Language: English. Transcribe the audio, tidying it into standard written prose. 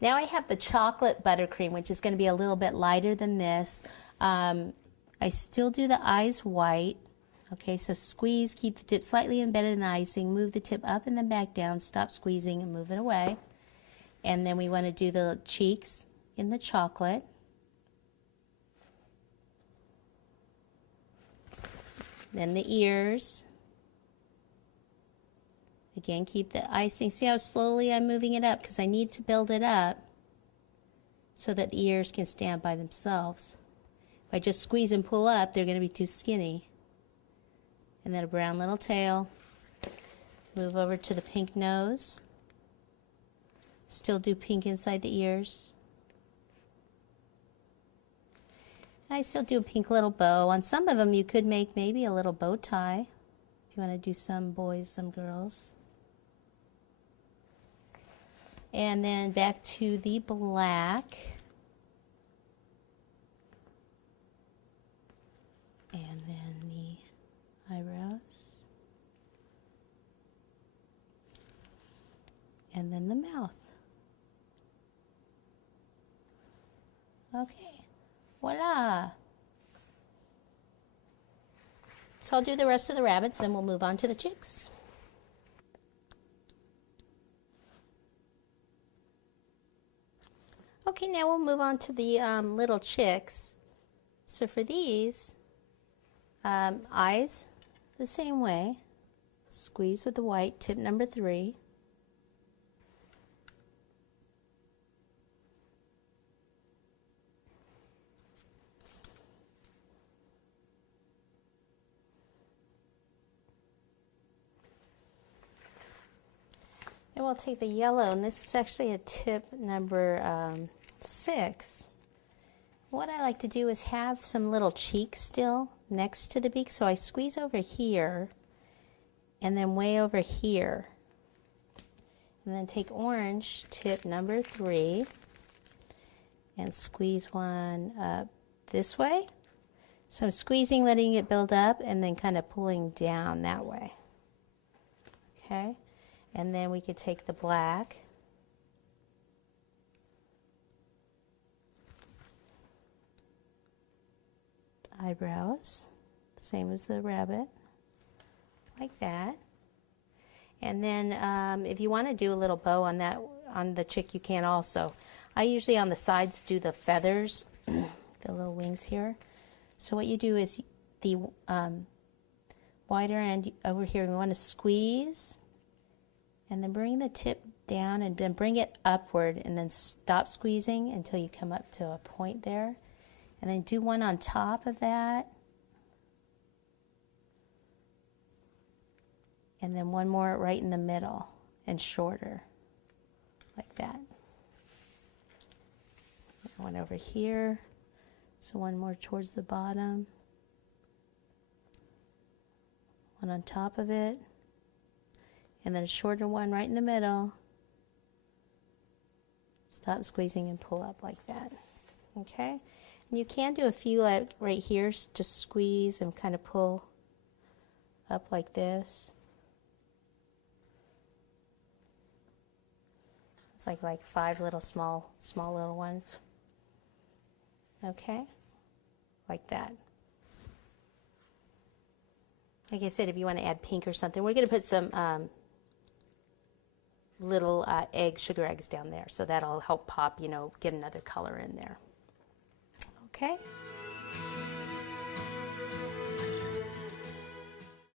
Now I have the chocolate buttercream, which is going to be a little bit lighter than this. I still do the eyes white. Okay, so squeeze, keep the tip slightly embedded in the icing, move the tip up and then back down, stop squeezing and move it away. And then we want to do the cheeks in the chocolate. Then the ears. Again, keep the icing. See how slowly I'm moving it up because I need to build it up so that the ears can stand by themselves. If I just squeeze and pull up, they're going to be too skinny. And then a brown little tail. Move over to the pink nose. Still do pink inside the ears. I still do a pink little bow. On some of them you could make maybe a little bow tie if you want to do some boys, some girls. And then back to the black. And then the eyebrows. And then the mouth. Okay, voila. So I'll do the rest of the rabbits, then we'll move on to the chicks. Okay, now we'll move on to the little chicks. So for these, eyes the same way. Squeeze with the white, tip number 3. And we'll take the yellow, and this is actually a tip number 6. What I like to do is have some little cheeks still next to the beak, so I squeeze over here and then way over here. And then take orange, tip number 3, and squeeze one up this way. So I'm squeezing, letting it build up, and then kind of pulling down that way. Okay? And then we could take the black. Eyebrows, same as the rabbit, like that. And then if you want to do a little bow on that, on the chick, you can also. I usually on the sides do the feathers, the little wings here. So what you do is the wider end over here, you want to squeeze and then bring the tip down and then bring it upward and then stop squeezing until you come up to a point there. And then do one on top of that. And then one more right in the middle and shorter, like that. One over here. So one more towards the bottom. One on top of it. And then a shorter one right in the middle. Stop squeezing and pull up like that. Okay? And you can do a few like right here, just squeeze and kind of pull up like this. It's like 5 little small little ones. Okay? Like that. Like I said, if you want to add pink or something, we're going to put some little sugar eggs down there, so that'll help pop, get another color in there. Okay.